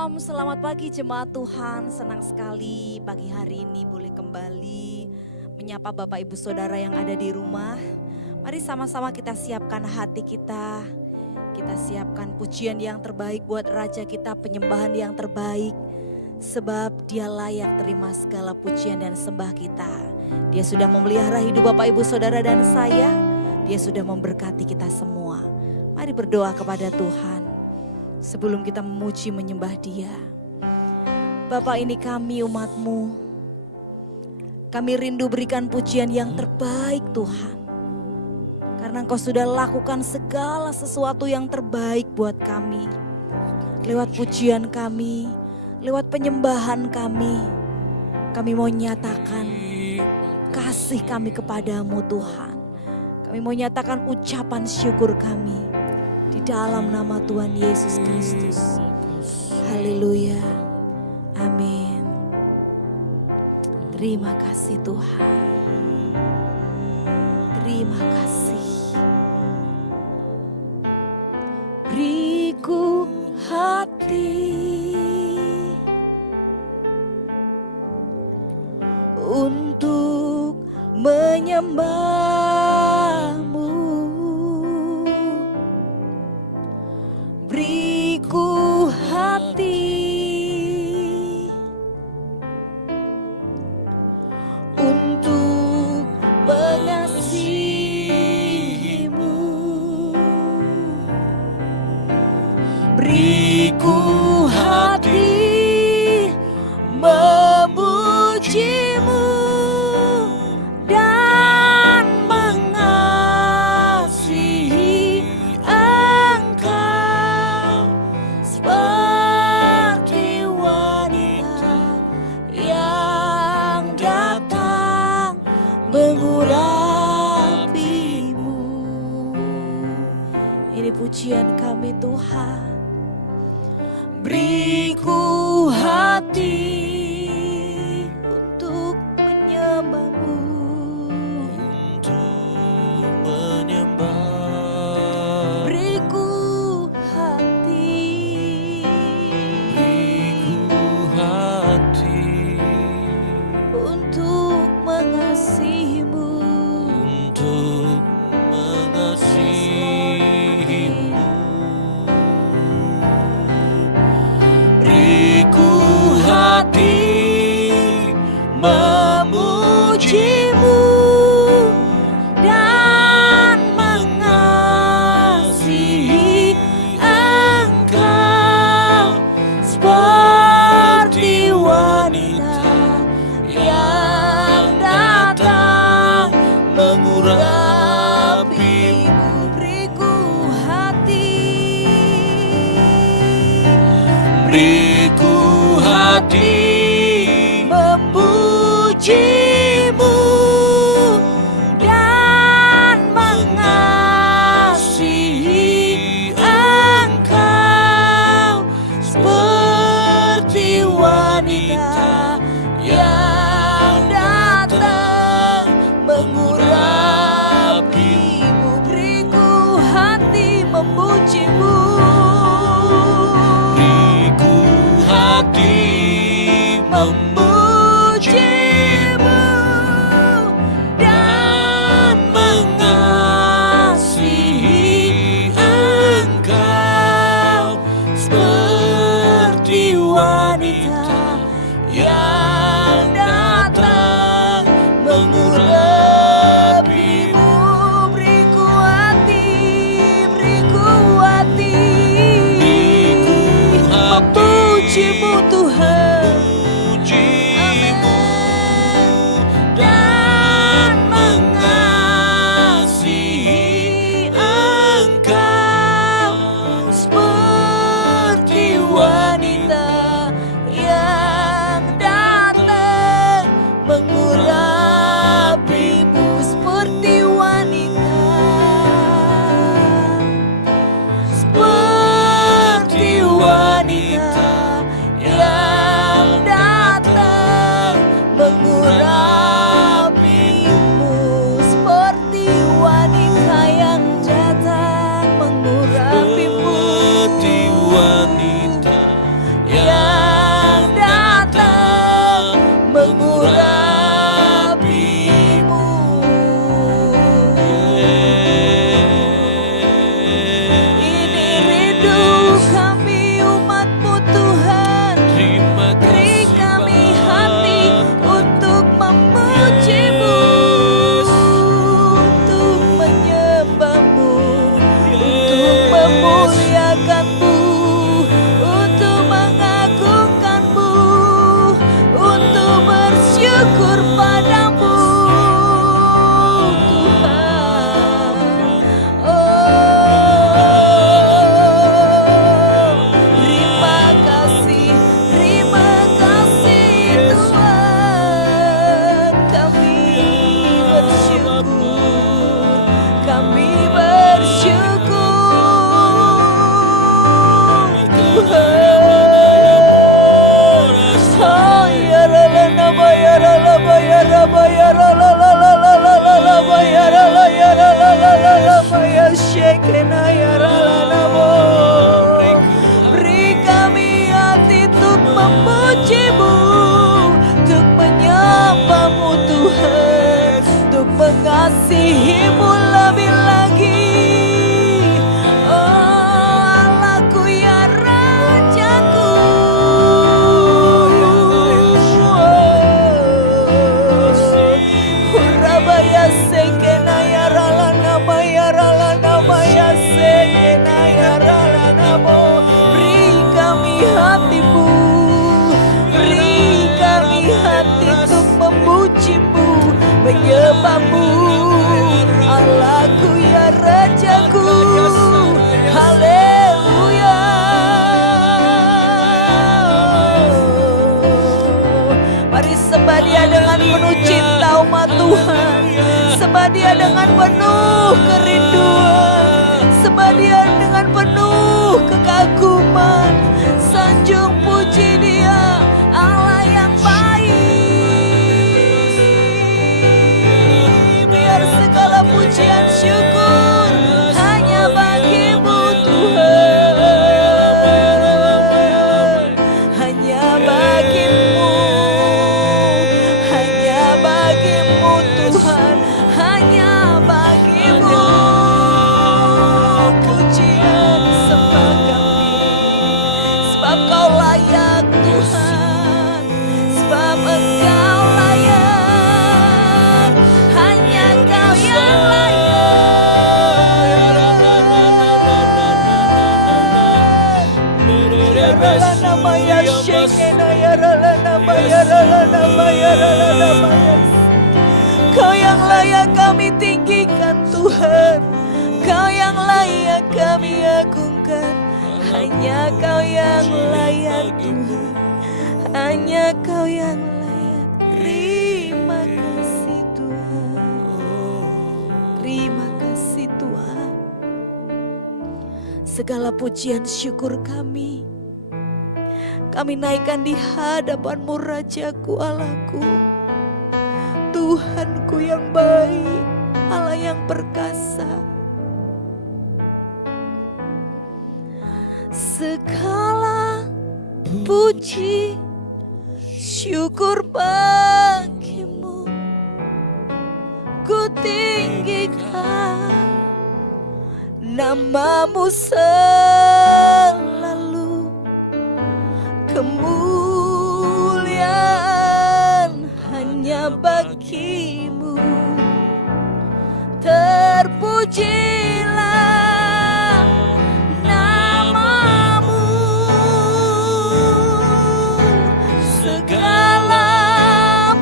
Shalom, selamat pagi jemaat Tuhan. Senang sekali pagi hari ini boleh kembali menyapa Bapak Ibu Saudara yang ada di rumah. Mari sama-sama kita siapkan hati kita. Kita siapkan pujian yang terbaik buat Raja kita, penyembahan yang terbaik. Sebab Dia layak terima segala pujian dan sembah kita. Dia sudah memelihara hidup Bapak Ibu Saudara dan saya. Dia sudah memberkati kita semua. Mari berdoa kepada Tuhan. Sebelum kita memuji menyembah Dia. Bapa, ini kami umat-Mu. Kami rindu berikan pujian yang terbaik Tuhan. Karena Engkau sudah lakukan segala sesuatu yang terbaik buat kami. Lewat pujian kami, lewat penyembahan kami. Kami mau nyatakan kasih kami kepadamu Tuhan. Kami mau nyatakan ucapan syukur kami. Di dalam nama Tuhan Yesus Kristus. Haleluya. Amin. Terima kasih Tuhan. Terima kasih. Beriku hati untuk menyembah-Mu. Beriku hati untuk mengasihi-Mu. Beriku hati memuji-Mu dan mengasihi Engkau seperti wanita yang datang mengurapi-Mu. Ini pujian kami Tuhan. Beriku hati untuk menyembah-Mu. Untuk menyembah. Beriku hati. Beriku hati Untuk mengasihi-Mu. untuk mengasihi-Mu. Beriku hati memuji-Mu Dan mengasihi Engkau seperti wanita yang datang mengurapi-Mu. Beriku hati. Beriku hati Memuji-Mu dan mengasihi Engkau seperti wanita yang datang mengurapi-Mu. Beriku hati memuji-Mu. Beriku hati Memuji-Mu dan mengasihi Engkau seperti wanita yang datang mengurapi-Mu. Beriku hati, beriku hati, Beriku hati memuji-Mu Tuhan. memuji-Mu dan mengasihi Engkau Seperti wanita yang datang mengurapi-Mu. Seperti wanita, seperti wanita yang datang hatimu, beri kami hati untuk memujimu, menyembahmu. Allahku ya Rajaku, haleluya. Mari sembah Dia dengan penuh cinta umat Tuhan, sembah Dia dengan penuh kerinduan, sembah Dia dengan penuh kekaguman. Sanjung puji Dia, Allah yang baik. Biar segala pujian syukur hanya bagimu Tuhan, hanya bagimu, hanya bagimu Tuhan, hanya bagimu pujian sembah kami. Sebab Kau layak Tuhan, sebab Engkau layak, hanya Kau yang layak. Kau yang layak kami tinggikan Tuhan, Kau yang layak kami agungkan, hanya Kau yang layak Tuhan, hanya Kau yang layak. Terima kasih Tuhan, terima kasih Tuhan. Segala pujian syukur kami naikkan di hadapan-Mu Rajaku, Allahku, Tuhanku yang baik, Allah yang perkasa. Segala puji syukur bagimu ku tinggikan, nama-Mu selalu kemuliaan hanya bagimu. Terpujilah nama-Mu, segala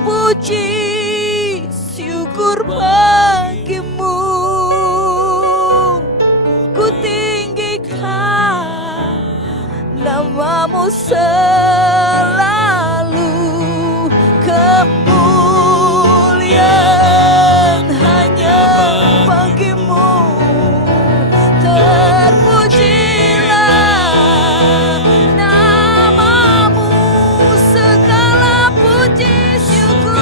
puji syukur bagimu ku tinggikan, nama-Mu selalu kemuliaan hanya bagimu. Terpujilah nama-Mu, segala puji syukur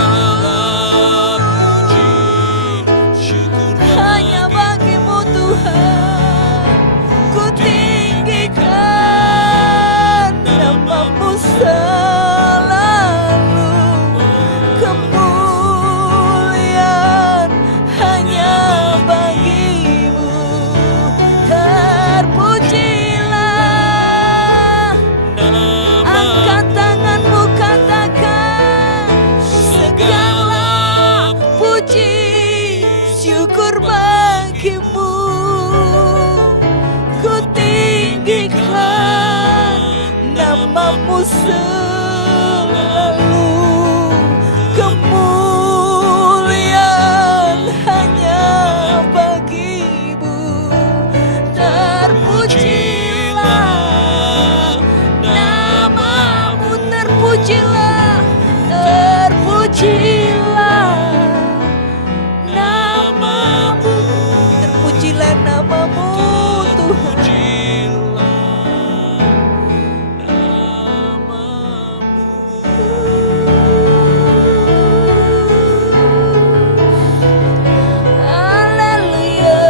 hanya bagimu Tuhan. Ku tinggikan nama-Mu selalu kemuliaan hanya bagimu. Terpujilah, angkat tanganmu katakan, segala puji syukur bagimu ku tinggikan, nama-Mu selalu kemuliaan hanya bagimu. Terpujilah nama-Mu, terpujilah, terpujilah nama-Mu, terpujilah nama-Mu Tuhan. Haleluya.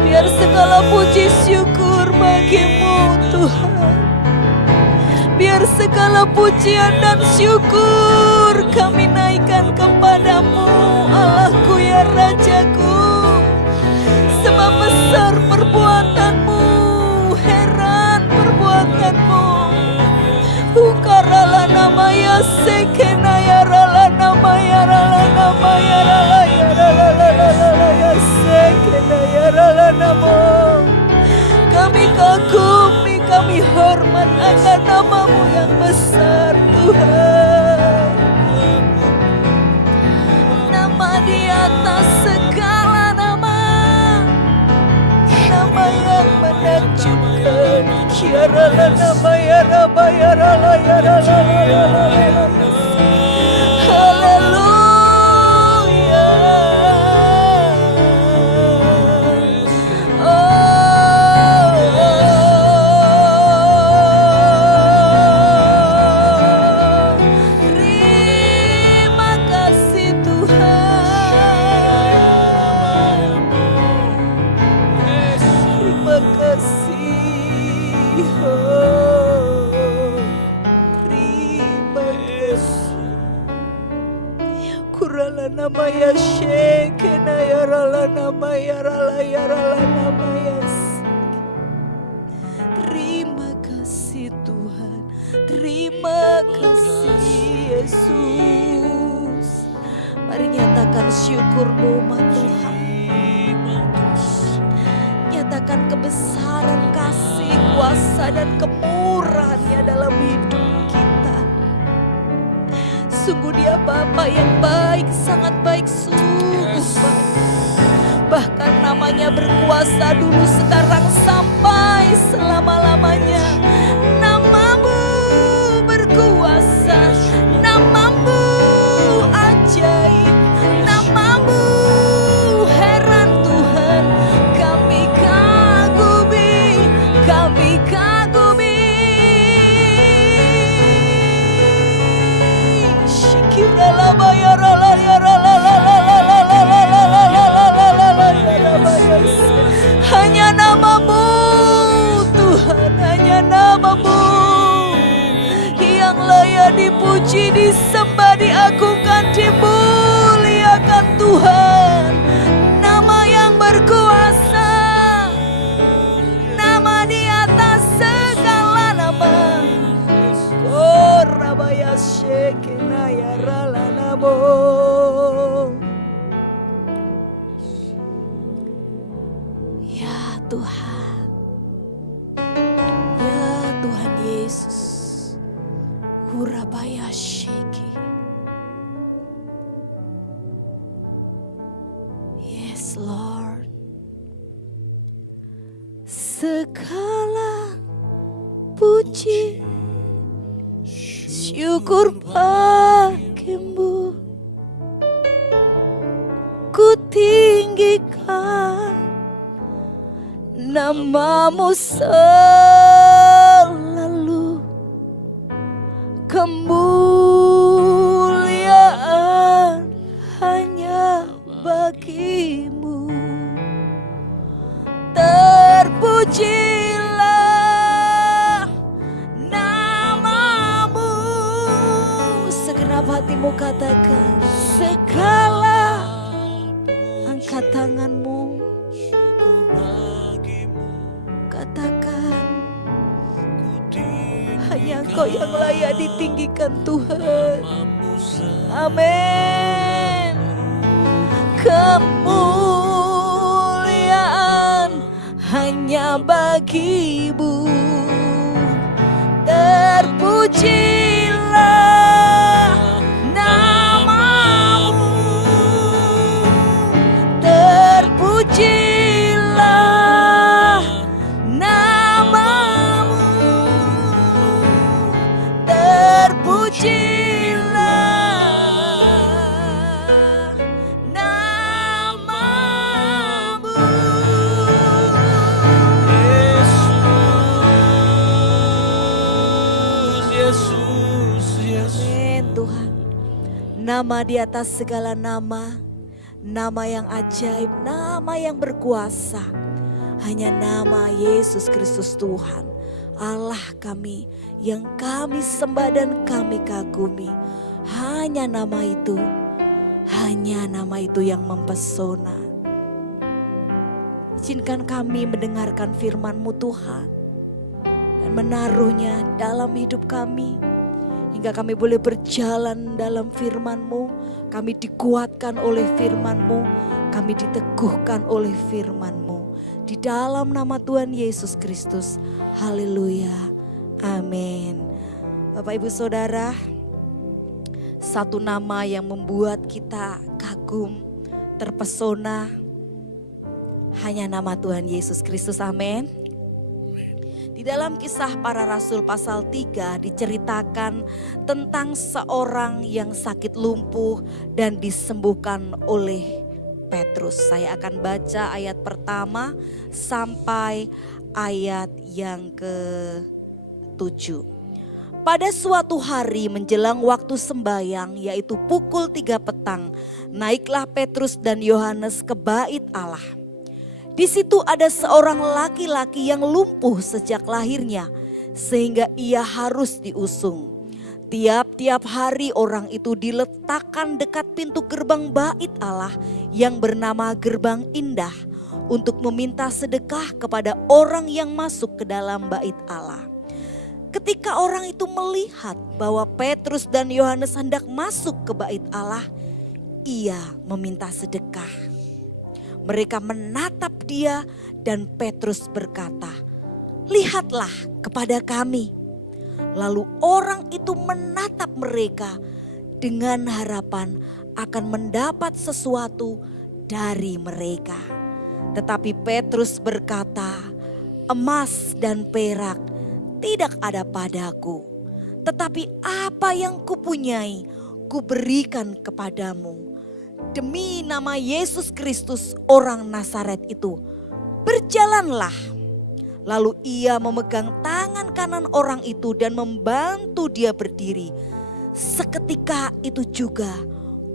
Biar segala puji syukur bagimu Tuhan, biar segala pujian dan syukur kami naikkan kepadamu, Allahku ya Rajaku. Sebab besar perbuatan-Mu, heran perbuatan-Mu. Ukarala nama ya sekena ya rala nama ya rala nama ya rala ya rala ya sekena ya rala nama. kagumi, kami hormat akan nama-Mu yang besar Tuhan. Nama di atas segala nama, nama yang menakjubkan. Kiarala nama ya Rabba ya Rala ya Rala ya Rala. Haleluya. Terima kasih Tuhan. Terima kasih. Terima kasih. Kurala nama ya shekena ya rala nama ya rala ya rala nama ya. Terima kasih Tuhan. Terima kasih Yesus. Mari nyatakan syukur-Mu Tuhan. Nyatakan kebesaran kasih, kuasa dan kemurahan-Nya dalam hidup kita. Sungguh Dia Bapa yang baik, sangat baik, sungguh baik. Bahkan namanya berkuasa dulu, sekarang sampai selama-lamanya. Nama-Mu berkuasa, nama-Mu ajaib, nama-Mu heran Tuhan. Kami kagumi, kami kagumi. Shikirala bayarala yarala la la la la la la la la la la la la la. Hanya nama-Mu Tuhan, hanya nama-Mu yang layak dipuji, disembah, diagungkan, dimuliakan Tuhan. Nama yang berkuasa, nama di atas segala nama. Korabaya shekena ya rala namo. Ya Tuhan, ya Tuhan Yesus. Kurabaya sheki. Yes Lord. Segala puji syukur bagimu, ku tinggikan nama-Mu selalu. Kemuliaan hanya bagi-Mu. Terpujilah nama-Mu. Segenap hatimu katakan, segala angkat tanganmu, katakan, hanya Engkau yang layak ditinggikan Tuhan. Amin. Kemuliaan hanya bagi-Mu. Terpujilah nama-Mu. Terpujilah nama-Mu. Terpujilah nama-Mu. Amin Tuhan. Nama di atas segala nama, nama yang ajaib, nama yang berkuasa. Hanya nama Yesus Kristus Tuhan, Allah kami yang kami sembah dan kami kagumi. Hanya nama itu yang mempesona. Izinkan kami mendengarkan firman-Mu Tuhan dan menaruhnya dalam hidup kami. Hingga kami boleh berjalan dalam firman-Mu, kami dikuatkan oleh firman-Mu, kami diteguhkan oleh firman-Mu. Di dalam nama Tuhan Yesus Kristus. Haleluya. Amin. Bapak Ibu Saudara, satu nama yang membuat kita kagum, terpesona, hanya nama Tuhan Yesus Kristus. Amin. Di dalam Kisah Para Rasul pasal 3 diceritakan tentang seorang yang sakit lumpuh dan disembuhkan oleh Petrus. Saya akan baca ayat pertama sampai ayat yang ke-7. Pada suatu hari menjelang waktu sembahyang, yaitu pukul 3 petang, naiklah Petrus dan Yohanes ke bait Allah. Di situ ada seorang laki-laki yang lumpuh sejak lahirnya, sehingga ia harus diusung. Tiap-tiap hari orang itu diletakkan dekat pintu gerbang bait Allah yang bernama Gerbang Indah untuk meminta sedekah kepada orang yang masuk ke dalam bait Allah. Ketika orang itu melihat bahwa Petrus dan Yohanes hendak masuk ke bait Allah, ia meminta sedekah. Mereka menatap dia dan Petrus berkata, "Lihatlah kepada kami." Lalu orang itu menatap mereka dengan harapan akan mendapat sesuatu dari mereka. Tetapi Petrus berkata, "Emas dan perak tidak ada padaku, tetapi apa yang kupunyai kuberikan kepadamu. Demi nama Yesus Kristus orang Nazaret itu, berjalanlah." Lalu ia memegang tangan kanan orang itu dan membantu dia berdiri. Seketika itu juga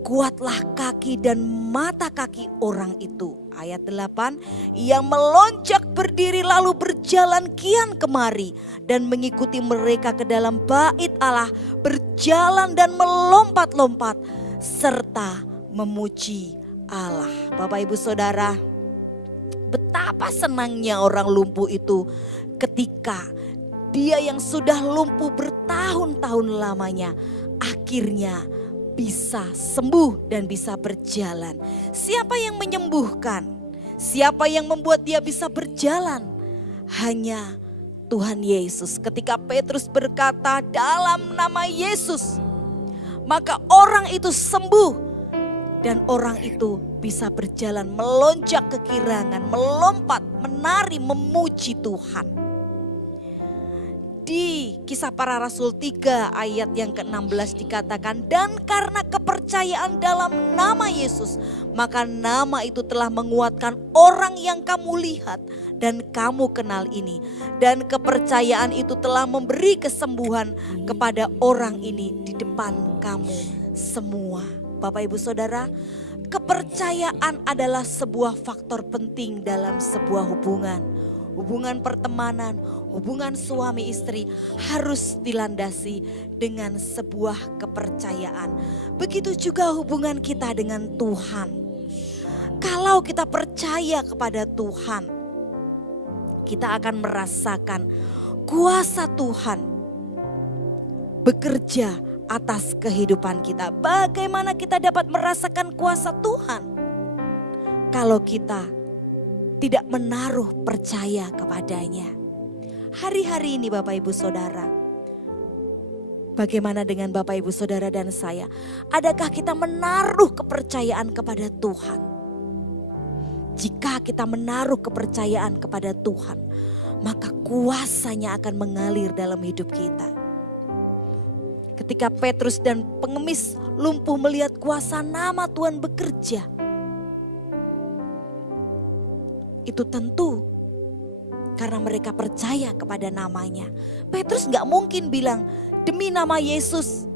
kuatlah kaki dan mata kaki orang itu. Ayat 8, ia melonjak berdiri lalu berjalan kian kemari dan mengikuti mereka ke dalam bait Allah, berjalan dan melompat-lompat serta memuji Allah. Bapak Ibu Saudara, betapa senangnya orang lumpuh itu ketika dia yang sudah lumpuh bertahun-tahun lamanya akhirnya bisa sembuh dan bisa berjalan. Siapa yang menyembuhkan? Siapa yang membuat dia bisa berjalan? Hanya Tuhan Yesus. Ketika Petrus berkata dalam nama Yesus, maka orang itu sembuh. Dan orang itu bisa berjalan, melonjak ke kirangan, melompat, menari, memuji Tuhan. Di Kisah Para Rasul 3 ayat yang ke-16 dikatakan, "Dan karena kepercayaan dalam nama Yesus, maka nama itu telah menguatkan orang yang kamu lihat dan kamu kenal ini. Dan kepercayaan itu telah memberi kesembuhan kepada orang ini di depan kamu semua." Bapak Ibu Saudara, kepercayaan adalah sebuah faktor penting dalam sebuah hubungan. Hubungan pertemanan, hubungan suami istri harus dilandasi dengan sebuah kepercayaan. Begitu juga hubungan kita dengan Tuhan. Kalau kita percaya kepada Tuhan, kita akan merasakan kuasa Tuhan bekerja atas kehidupan kita. Bagaimana kita dapat merasakan kuasa Tuhan? Kalau kita tidak menaruh percaya kepadanya. Hari-hari ini Bapak Ibu Saudara, bagaimana dengan Bapak Ibu Saudara dan saya? Adakah kita menaruh kepercayaan kepada Tuhan? Jika kita menaruh kepercayaan kepada Tuhan, maka kuasanya akan mengalir dalam hidup kita. Ketika Petrus dan pengemis lumpuh melihat kuasa nama Tuhan bekerja, itu tentu karena mereka percaya kepada namanya. Petrus gak mungkin bilang demi nama Yesus.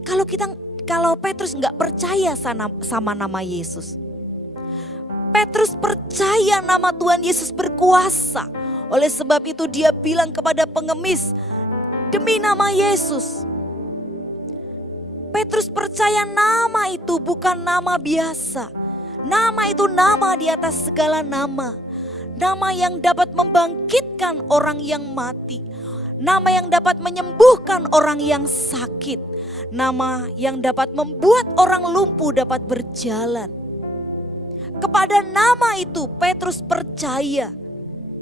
Kalau Petrus gak percaya sama nama Yesus. Petrus percaya nama Tuhan Yesus berkuasa. Oleh sebab itu dia bilang kepada pengemis, demi nama Yesus. Petrus percaya nama itu bukan nama biasa. Nama itu nama di atas segala nama. Nama yang dapat membangkitkan orang yang mati. Nama yang dapat menyembuhkan orang yang sakit. Nama yang dapat membuat orang lumpuh dapat berjalan. Kepada nama itu Petrus percaya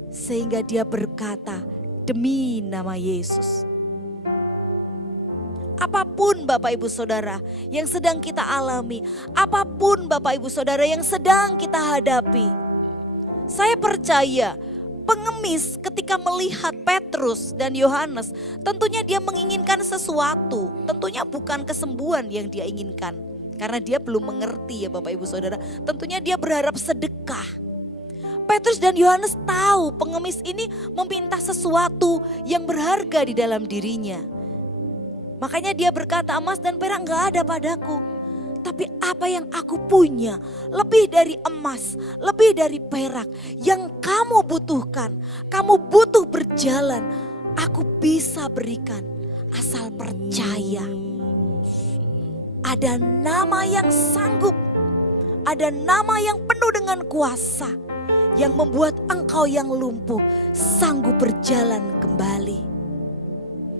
sehingga dia berkata, demi nama Yesus. Apapun Bapak Ibu Saudara yang sedang kita alami, apapun Bapak Ibu Saudara yang sedang kita hadapi, saya percaya pengemis ketika melihat Petrus dan Yohanes, tentunya dia menginginkan sesuatu, tentunya bukan kesembuhan yang dia inginkan. Karena dia belum mengerti ya Bapak Ibu Saudara, tentunya dia berharap sedekah. Petrus dan Yohanes tahu pengemis ini meminta sesuatu yang berharga di dalam dirinya. Makanya dia berkata, emas dan perak enggak ada padaku. Tapi apa yang aku punya lebih dari emas, lebih dari perak. Yang kamu butuhkan, kamu butuh berjalan, aku bisa berikan asal percaya. Ada nama yang sanggup, ada nama yang penuh dengan kuasa, yang membuat engkau yang lumpuh sanggup berjalan kembali.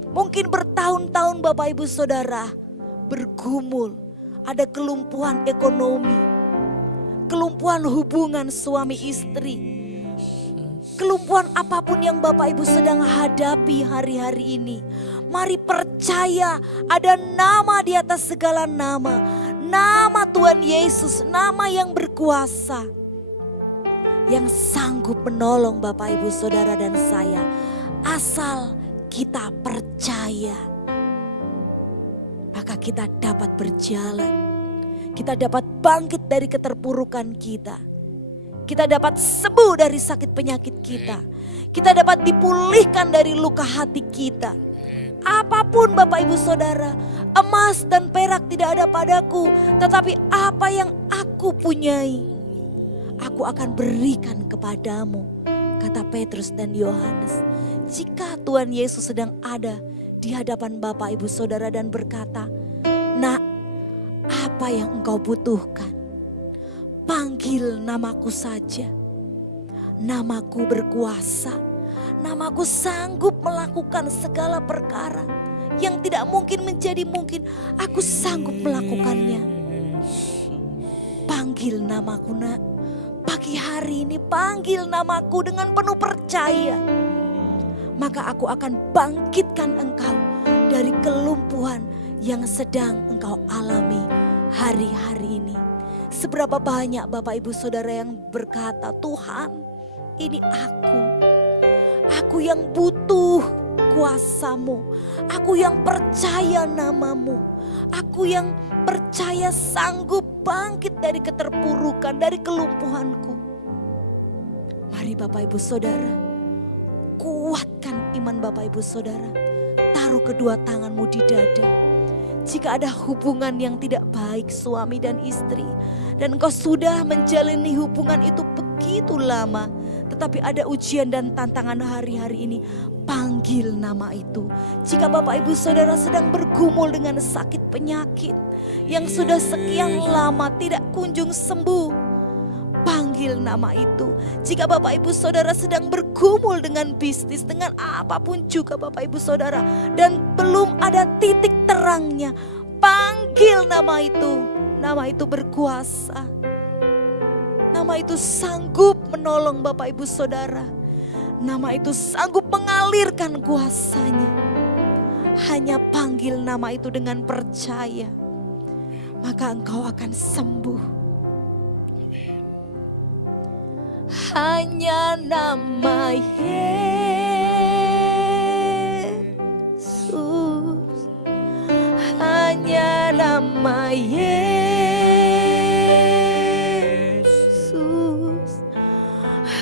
Mungkin bertahun-tahun Bapak Ibu Saudara bergumul, ada kelumpuhan ekonomi, kelumpuhan hubungan suami istri, kelumpuhan apapun yang Bapak Ibu sedang hadapi hari-hari ini. Mari percaya ada nama di atas segala nama. Nama Tuhan Yesus, nama yang berkuasa. Yang sanggup menolong Bapak Ibu Saudara dan saya. Asal kita percaya. Maka kita dapat berjalan. Kita dapat bangkit dari keterpurukan kita. Kita dapat sembuh dari sakit penyakit kita. Kita dapat dipulihkan dari luka hati kita. Apapun Bapak Ibu Saudara, emas dan perak tidak ada padaku, tetapi apa yang aku punyai, aku akan berikan kepadamu, kata Petrus dan Yohanes. Jika Tuhan Yesus sedang ada di hadapan Bapak Ibu Saudara dan berkata, nak, apa yang engkau butuhkan? Panggil namaku saja. Namaku berkuasa. Namaku sanggup melakukan segala perkara yang tidak mungkin menjadi mungkin. Aku sanggup melakukannya. Panggil namaku nak. Pagi hari ini panggil namaku dengan penuh percaya. Maka aku akan bangkitkan engkau dari kelumpuhan yang sedang engkau alami hari-hari ini. Seberapa banyak Bapak Ibu Saudara yang berkata, Tuhan, ini aku yang butuh kuasa-Mu, aku yang percaya nama-Mu, aku yang percaya sanggup bangkit dari keterpurukan, dari kelumpuhanku. Mari Bapak Ibu Saudara, kuatkan iman Bapak Ibu Saudara, taruh kedua tanganmu di dada. Jika ada hubungan yang tidak baik suami dan istri, dan engkau sudah menjalani hubungan itu begitu lama, tetapi ada ujian dan tantangan hari-hari ini, panggil nama itu. Jika Bapak Ibu Saudara sedang bergumul dengan sakit penyakit yang sudah sekian lama tidak kunjung sembuh, panggil nama itu. Jika Bapak Ibu Saudara sedang bergumul dengan bisnis, dengan apapun juga Bapak Ibu Saudara, dan belum ada titik terangnya, panggil nama itu. Nama itu berkuasa. Nama itu sanggup menolong Bapak Ibu Saudara. Nama itu sanggup mengalirkan kuasanya. Hanya panggil nama itu dengan percaya, maka engkau akan sembuh. Hanya nama Yesus, hanya nama Yesus,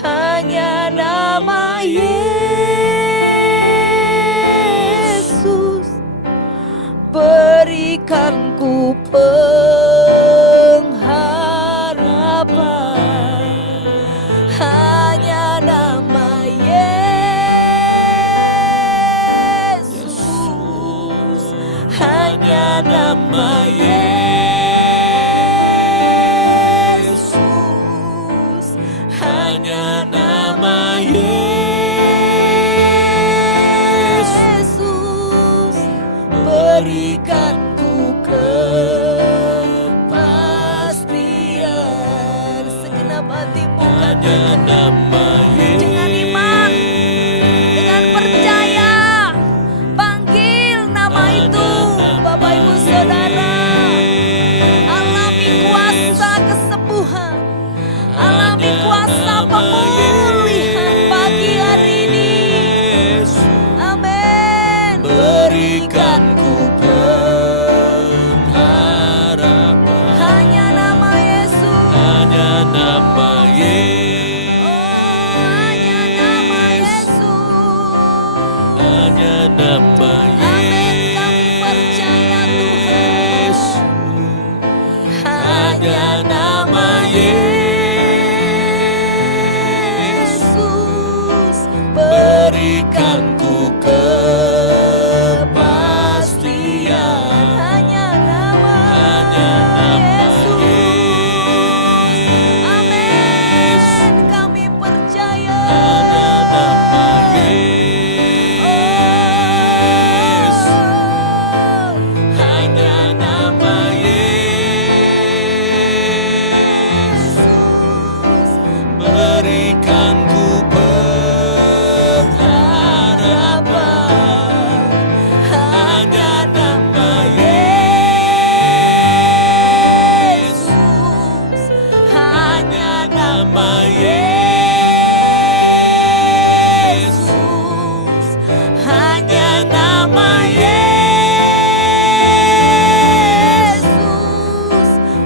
hanya nama Yesus, berikan ku pengharapan. Hanya nama Yesus, hanya nama Yesus, hanya nama Yesus, berikan ku kepastian. hanya nama Yesus. Dengan iman, dengan percaya, panggil nama itu, Bapak Ibu Saudara. Alami kuasa kesembuhan, alami kuasa pemulihan pagi hari ini. Amin. Berikan ku pengharapan, Hanya nama Yesus. hanya nama Hanya nama Yesus, Yesus. hanya nama Amin, kami percaya Tuhan. Yesus, hanya nama Yesus. Berikan ku kepastian, Hanya nama Yesus. Amin, kami percaya. Hanya nama Yesus, hanya nama Yesus. Berikan ku pengharapan, hanya nama Yesus, hanya nama Yesus, hanya nama Yesus.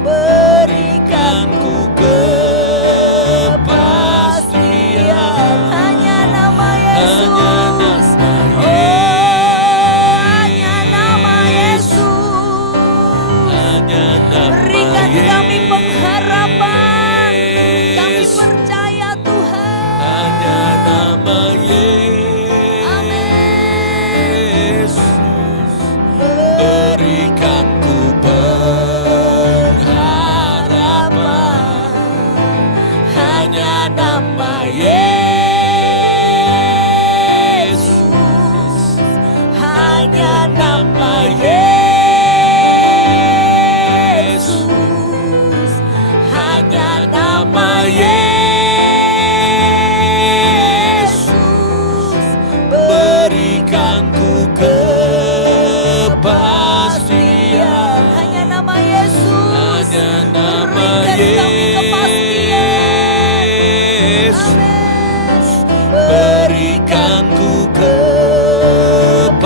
Berikan ku kepastian, Hanya nama hanya Yesus. nama Hanya nama Yesus. hanya nama Berikan kami pengharapan. Kami Yesus, percaya Tuhan. hanya nama Yesus. Berikan ku pengharapan, hanya nama Yesus, hanya nama Yesus, hanya nama Yesus. Berikan ku kepastian, Hanya nama Yesus. hanya nama Berikan kami kepastian. Yesus. Amin. Berikan ku kepastian,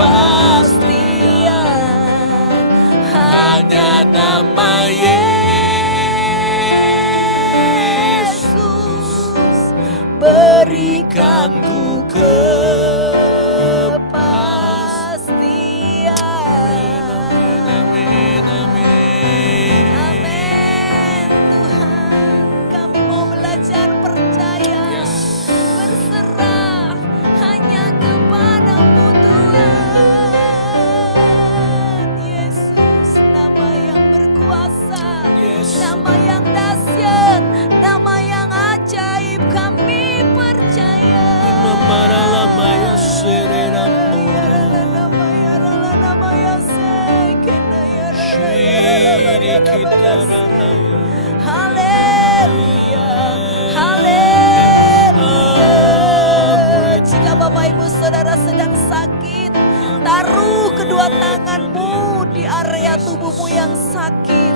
hanya nama Yesus. Berikan ku kepastian. Amin, amin. Amin. Tuhan, kami mau belajar percaya, Yes. berserah hanya kepadamu Tuhan. Yesus, nama yang berkuasa, Yes. nama yang dahsyat, nama yang ajaib, kami percaya. Mamaramaya sereramu. Shiri kita ranaya. Haleluya, haleluya. Jika Bapak Ibu Saudara sedang sakit, taruh kedua tanganmu di area tubuhmu yang sakit.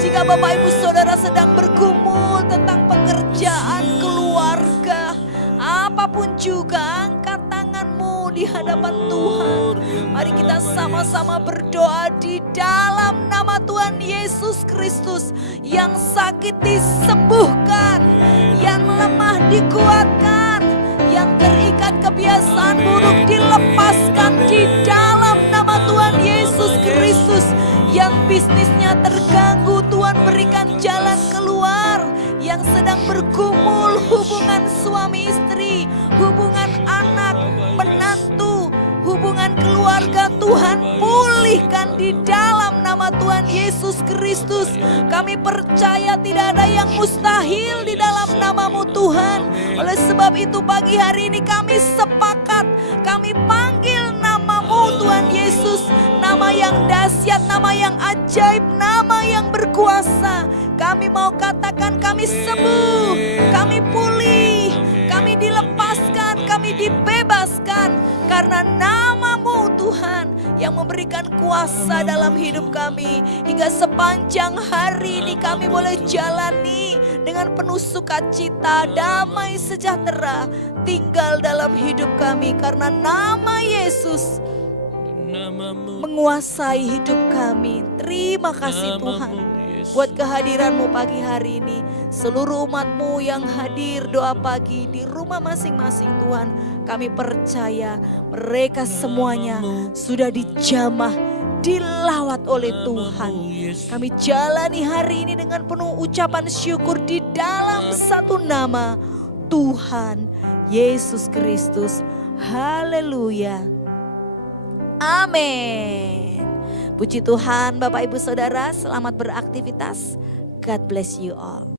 Jika Bapak Ibu Saudara sedang bergumul tentang pekerjaan, keluarga, apapun juga, angkat tanganmu di hadapan Tuhan. Mari kita sama-sama berdoa di dalam nama Tuhan Yesus Kristus. Yang sakit disembuhkan, yang lemah dikuatkan, yang terikat kebiasaan buruk dilepaskan di dalam nama Tuhan Yesus Kristus. Yang bisnisnya terganggu, Tuhan berikan jalan keluar. Yang sedang bergumul hubungan suami istri, hubungan anak, menantu, hubungan keluarga, Tuhan pulihkan di dalam nama Tuhan Yesus Kristus. Kami percaya tidak ada yang mustahil di dalam namamu Tuhan. Oleh sebab itu pagi hari ini kami sepakat, kami panggil namamu Tuhan Yesus. Nama yang dahsyat, nama yang ajaib, nama yang berkuasa. Kami mau katakan kami sembuh, kami pulih, kami dilepaskan, kami dibebaskan. Karena nama-Mu Tuhan yang memberikan kuasa dalam hidup kami. Hingga sepanjang hari ini kami boleh jalani dengan penuh sukacita, damai sejahtera tinggal dalam hidup kami. Karena nama Yesus menguasai hidup kami. Terima kasih Tuhan buat kehadiran-Mu pagi hari ini. Seluruh umat-Mu yang hadir doa pagi di rumah masing-masing Tuhan, kami percaya mereka semuanya sudah dijamah, dilawat oleh Tuhan. Kami jalani hari ini dengan penuh ucapan syukur di dalam satu nama, Tuhan Yesus Kristus. Haleluya. Amin. Puji Tuhan Bapak Ibu Saudara, selamat beraktivitas. God bless you all.